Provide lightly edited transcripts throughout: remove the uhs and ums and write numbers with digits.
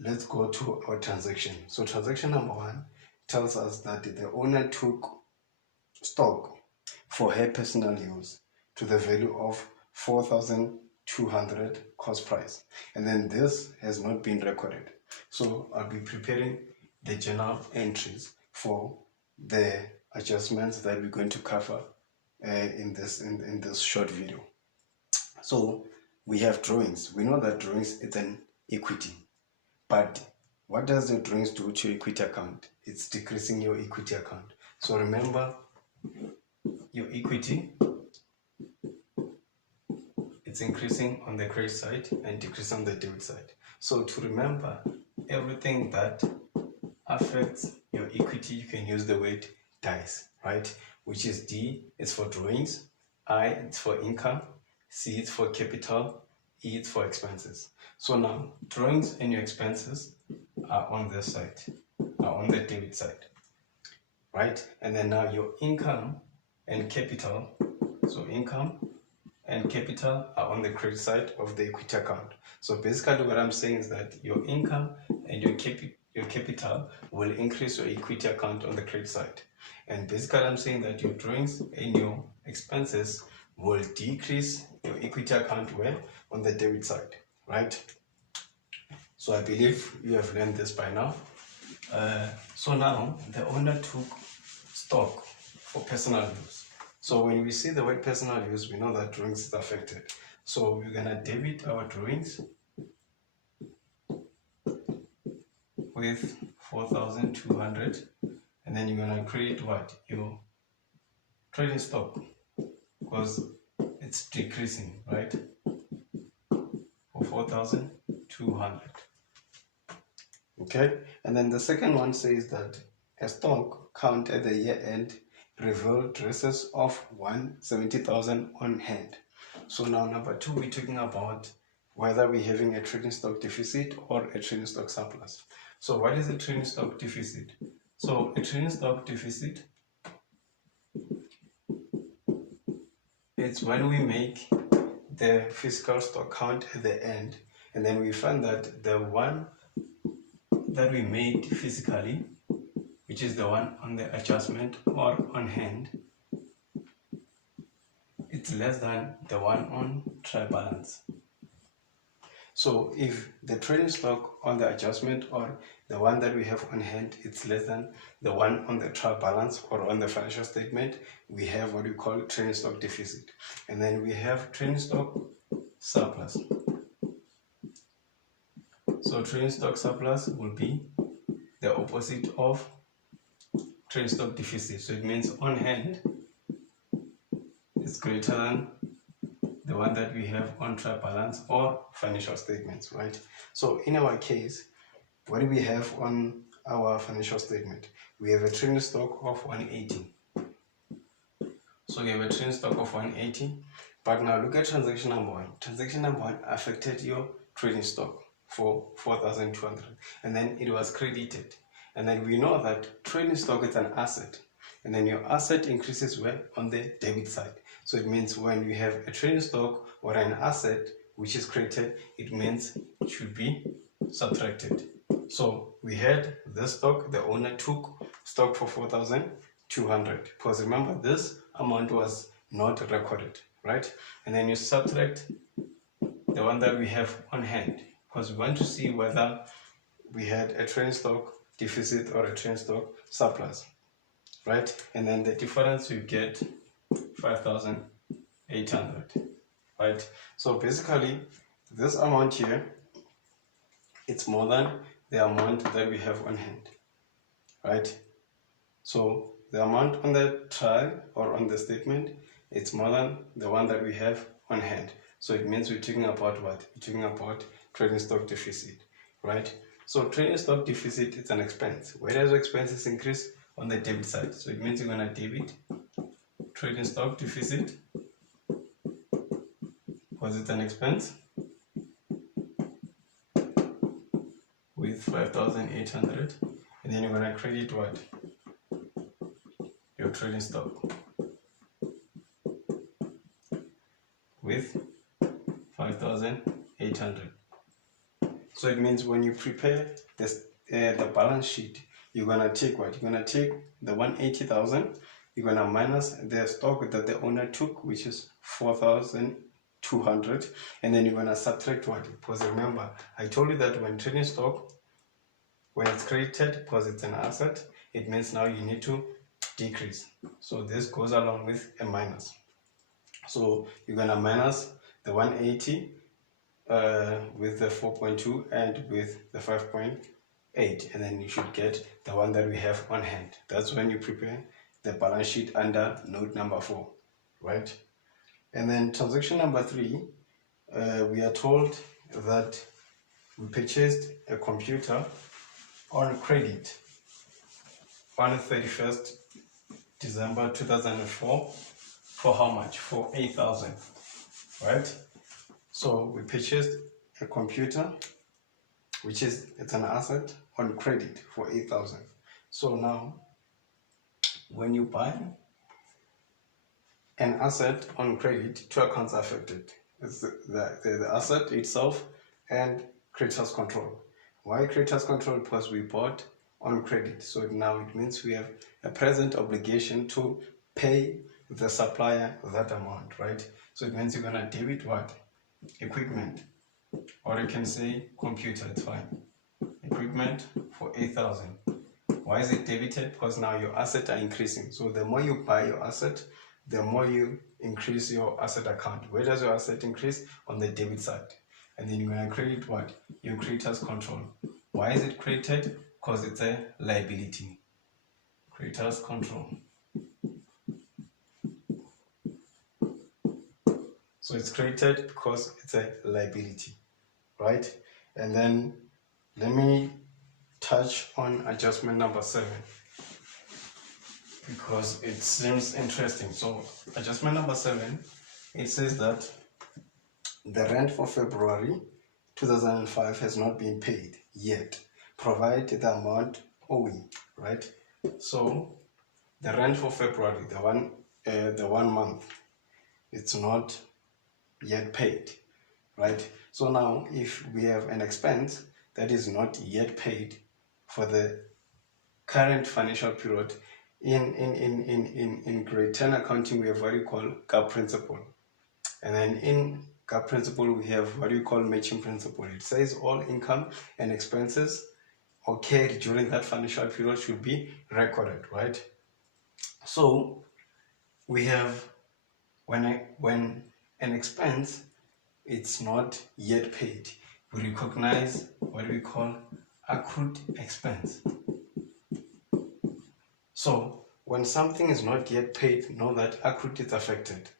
let's go to our transaction. So transaction number 1 tells us that the owner took stock for her personal use to the value of 4,200 cost price, and then this has not been recorded. So I'll be preparing the journal entries for the adjustments that we're going to cover in this short video. So we have drawings. We know that drawings is an equity, but what does the drawings do to your equity account? It's decreasing your equity account. So remember, your equity, it's increasing on the credit side and decreasing on the debit side. So to remember everything that affects your equity, you can use the word dice, right? Which is D, it's for drawings, I, it's for income, C, it's for capital, E, it's for expenses. So now, drawings and your expenses are on this side, are on the debit side, right? And then now your income and capital, so income and capital are on the credit side of the equity account. So basically what I'm saying is that your income and your capital will increase your equity account on the credit side. And basically I'm saying that your drawings and your expenses will decrease your equity account where? On the debit side, right? So I believe you have learned this by now. So now the owner took stock for personal use. So when we see the word personal use, we know that drawings is affected. So we're gonna debit our drawings with 4,200, and then you're gonna create what? Your trading stock, because it's decreasing, right? For 4,200. Okay, and then the second one says that a stock count at the year end revealed dresses of 170,000 on hand. So now number 2, we're talking about whether we're having a trading stock deficit or a trading stock surplus. So what is a trading stock deficit? So a trading stock deficit, it's when we make the physical stock count at the end, and then we find that the one that we made physically, which is the one on the adjustment or on hand, it's less than the one on trial balance. So if the trading stock on the adjustment or the one that we have on hand, it's less than the one on the trial balance or on the financial statement, we have what we call trading stock deficit. And then we have trading stock surplus. So trading stock surplus will be the opposite of trading stock deficit. So it means on hand is greater than the one that we have on trial balance or financial statements, right? So in our case, what do we have on our financial statement? We have a trading stock of 180. So we have a trading stock of 180, but now look at transaction number 1. Transaction number 1 affected your trading stock for 4,200, and then it was credited. And then we know that trading stock is an asset, and then your asset increases where? On the debit side. So it means when you have a trading stock or an asset which is credited, it means it should be subtracted. So we had this stock, the owner took stock for 4,200, because remember this amount was not recorded, right? And then you subtract the one that we have on hand, because we want to see whether we had a trading stock deficit or a trading stock surplus, right? And then the difference you get 5,800, right? So basically this amount here, it's more than the amount that we have on hand, right? So the amount on the trial or on the statement, it's more than the one that we have on hand. So it means we're talking about what? We're talking about trading stock deficit, right? So trading stock deficit is an expense. Where does expenses increase? On the debit side. So it means you're going to debit trading stock deficit because it's an expense with 5,800, and then you're going to credit what? Your trading stock with 5,800. So it means when you prepare this the balance sheet, you're gonna take what? You're gonna take the 180,000. You're gonna minus the stock that the owner took, which is 4,200, and then you're gonna subtract what? Because remember, I told you that when trading stock, when it's created, because it's an asset, it means now you need to decrease. So this goes along with a minus. So you're gonna minus the 180 with the 4.2 and with the 5.8, and then you should get the one that we have on hand. That's when you prepare the balance sheet under note number 4, right? And then transaction number 3, we are told that we purchased a computer on credit on 31st December 2004 for how much? For 8,000, right? So we purchased a computer, which is, it's an asset on credit for 8,000. So now, when you buy an asset on credit, 2 accounts are affected. It's the asset itself and creditors control. Why creditors control? Because we bought on credit. So now it means we have a present obligation to pay the supplier that amount, right? So it means you're gonna debit what? Equipment, or you can say computer, it's fine. Equipment for 8,000. Why is it debited? Because now your assets are increasing. So the more you buy your asset, the more you increase your asset account. Where does your asset increase? On the debit side. And then you're going to credit what? Your creditors control. Why is it created? Because it's a liability. Creditors control. So it's created because it's a liability, right? And then let me touch on adjustment number 7 because it seems interesting. So adjustment number 7, it says that the rent for February 2005 has not been paid yet, provided the amount owing, right? So the rent for February, the one month, it's not yet paid, right? So now if we have an expense that is not yet paid for the current financial period, in grade 10 accounting we have what you call GAAP principle, and then in GAAP principle we have what you call matching principle. It says all income and expenses occurred during that financial period should be recorded, right? So we have when an expense it's not yet paid, we recognize what we call accrued expense. So when something is not yet paid, know that accrued is affected.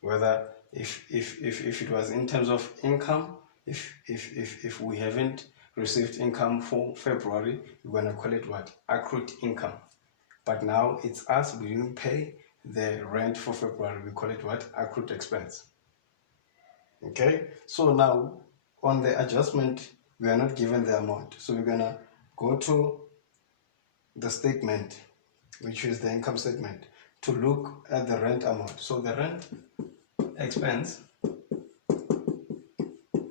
Whether if it was in terms of income, if we haven't received income for February, we're gonna call it what? Accrued income. But now it's us, we didn't pay the rent for February, we call it what? Accrued expense. Okay, so now on the adjustment, we are not given the amount. So we're gonna go to the statement, which is the income statement, to look at the rent amount. So the rent expense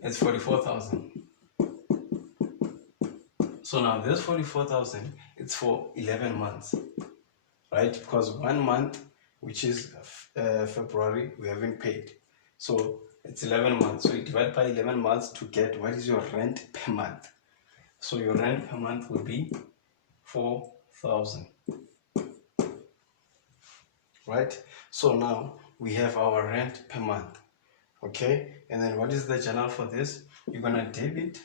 is 44,000. So now this 44,000, it's for 11 months, right? Because 1 month, which is February, we haven't paid. So it's 11 months. So you divide by 11 months to get what is your rent per month. So your rent per month will be 4,000, right? So now we have our rent per month, okay? And then what is the journal for this? You're gonna debit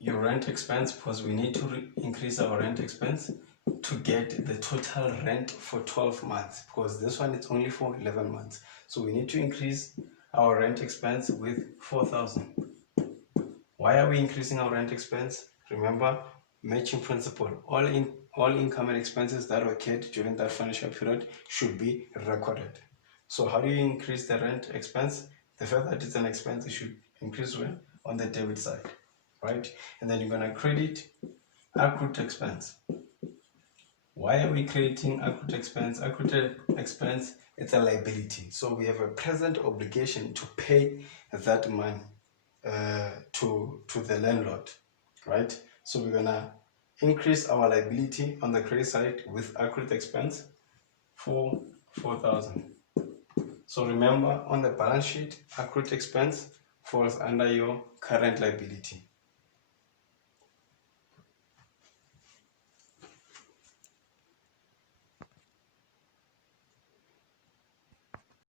your rent expense because we need to increase our rent expense to get the total rent for 12 months because this one is only for 11 months. So we need to increase our rent expense with 4,000. Why are we increasing our rent expense? Remember, matching principle. All income and expenses that occurred during that financial period should be recorded. So how do you increase the rent expense? The fact that it's an expense, it should increase when? On the debit side, right? And then you're gonna credit accrued expense. Why are we creating accrued expense? Accrued expense, it's a liability. So we have a present obligation to pay that money. to the landlord, right? So we're gonna increase our liability on the credit side with accrued expense for 4,000. So remember, on the balance sheet, accrued expense falls under your current liability.